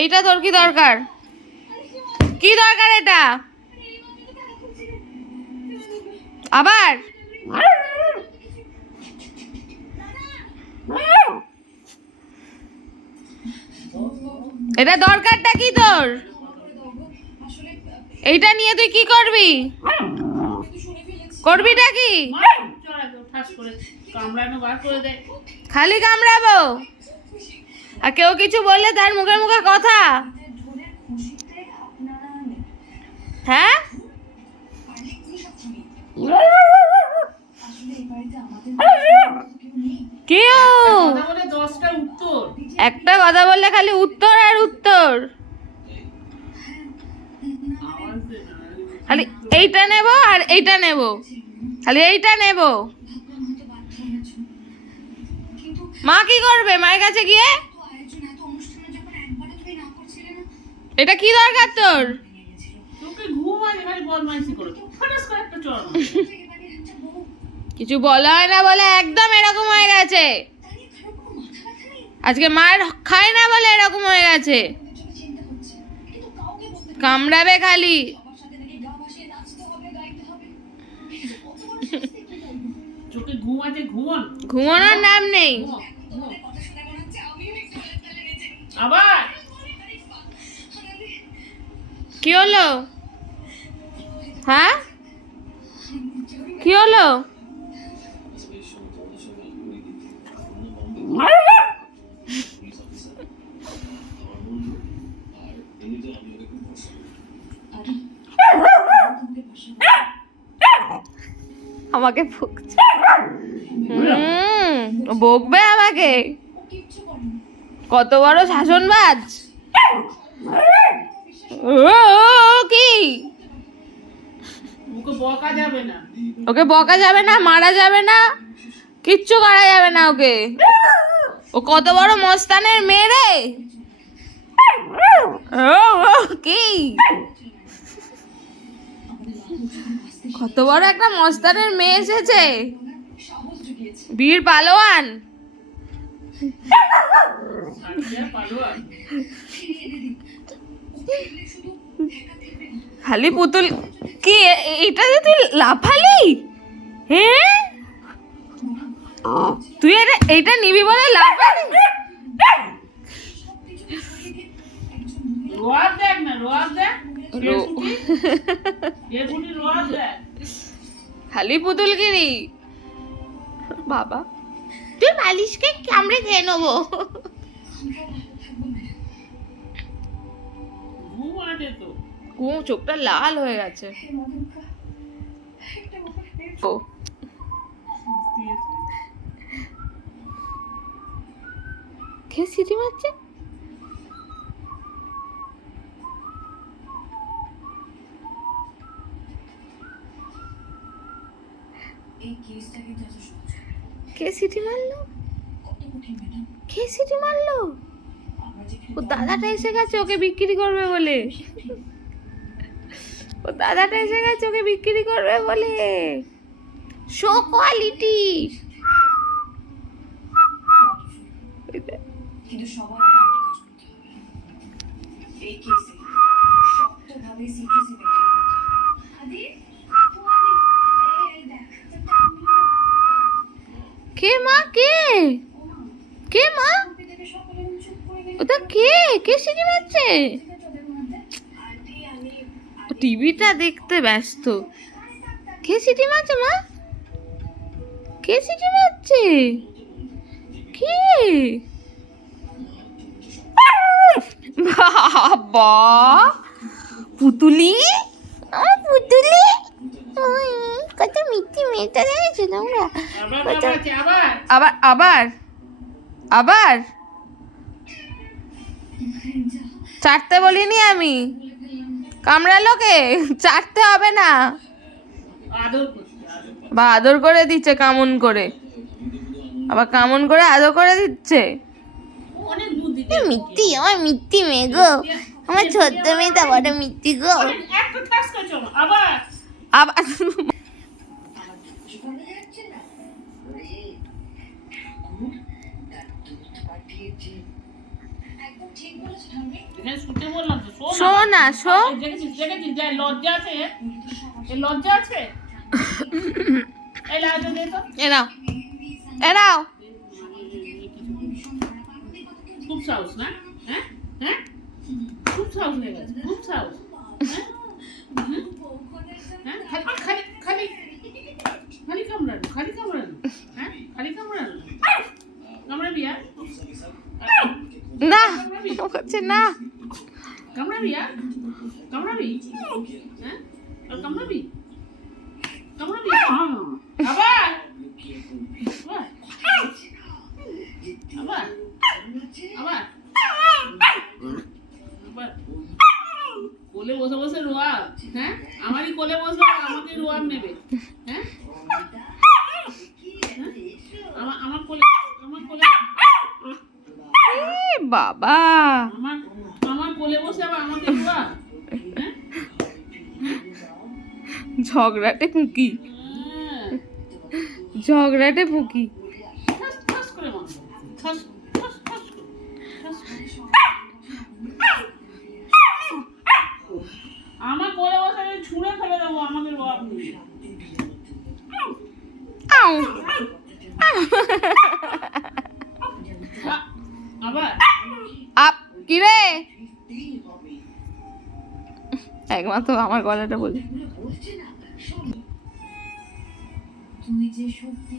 এইটা তোর কি দরকার? কি দরকার এটা? আবার এটা দরকারটা কি তোর? এইটা নিয়ে তুই কি করবি? করবিটা কি? খালি কামড়াবো? আর কেউ কিছু বললে তার মুখে মুখে কথা? হ্যাঁ, কেউ একটা কথা বললে খালি উত্তর আর উত্তর। খালি এইটা নেব আর এইটা নেব, খালি এইটা নেব। মা কি করবে মায়ের কাছে গিয়ে? এটা কি দরকার তোর? কিছু বলা হয় না বলে একদম এরকম হয়ে গেছে। আজকে মার খায় না বলে এরকম হয়ে গেছে। কামড়াবে খালি। ঘুমানোর নাম নেই। আবার কি হলো? হ্যাঁ, কি হলো? আমাকে বকছে। বকবে আমাকে? কত বড় শাসনবাজ! কি ওকে বকা যাবে না, মারা যাবে না, কিচ্ছু করা যাবে না ওকে। ও কত বড় মস্তানের মেয়ে রে! কি কত বড় একটা মস্তানের মেয়ে এসেছে, বীর পালোয়ান। খালি পুতুল কি এটা যে তুই লাফালি? হ্যাঁ, তুই এইটা নিবি বলে লাফালি? খালি পুতুলগিরি। বাবা তুই মালিশকে কামড়ে খেয়ে নেবো। চোখটা লাল হয়ে গেছে। কে সিটি মারছে? কে সিটি মারলো? কে সিটি মারলো? ও দাদাটা এসে গেছে ওকে বিক্রি করবে বলে। ও দাদাটা এসে গেছে ওকে বিক্রি করবে বলে। Show quality. কিন্তু সবার আগে একটা কাজ করতে হবে। এই কেসে শক্তভাবে সিরিয়াসলি মেনটেন করতে হবে। আদি এই দেখ। কে মা? কে কে মা? ওটা কে? কে সিটি মারছে? টিভিটা দেখতে ব্যস্ত। কে সিটি মারছে মা? কে সিটি মারছে? কে? বাবা পুতুলি, পুতুলি কত মিষ্টি মেয়েটা দেখেছো তোমরা? আবার আবার আবার চাটতে বলিনি আমি। কামড়ালো কে? চাটতে হবে না। বা আদর করে দিচ্ছে কামন করে, আবার কামন করে আদর করে দিচ্ছে। মিথ্যি, আমার মিথ্যি মেয়ে গো, আমার ছোট্ট মেয়েটা বড় মিথ্যি গো। আবার বলেছো ঠাম্মি? এখানে শুতে বললাম তো, শো না, শো। দেখেছিস দেখ, লজ্জা আছে এর লজ্জা আছে। এই লাইটটা দে তো। এ নাও, এ নাও। খুব সাহস না? হ্যাঁ হ্যাঁ, খুব সাহস হয়ে গেছে, খুব সাহস। হ্যাঁ হ্যাঁ, খালি খালি খালি কামড়ানো, খালি কামড়ানো, হ্যাঁ খালি কামড়ানো। কামড়াবি আর? না, হচ্ছে না। কামড়াবি আর? কামড়াবি? হ্যাঁ আর কামড়াবি? কামড়াবি? আবার আবার আবার আবার আবার কোলে বসে বসে রোয়াব। হ্যাঁ, আমারই কোলে বসবে, আমাকে রোয়াব নেবে। হ্যাঁ আমার কোলে, আমার কোলে, এ বাবা, আমার আমার কোলে বসে আবার আমাকে রোয়াব। হ্যাঁ ঝগড়াটে পুকি, হ্যাঁ। ঝগড়াটে পুকি। ঠাস ঠাস করে মারবো, ঠাস ঠাস ঠাস করে, ঠাস করে। আমার কোলে বসে আমি ছুঁড়ে ফেলে দেবো, আমাকে রোয়াব নেবে। আউ, আবার আপ কি রে? একমাত্র আমার গলাটা বলি। বলছে না শোন, তুই যে শক্তি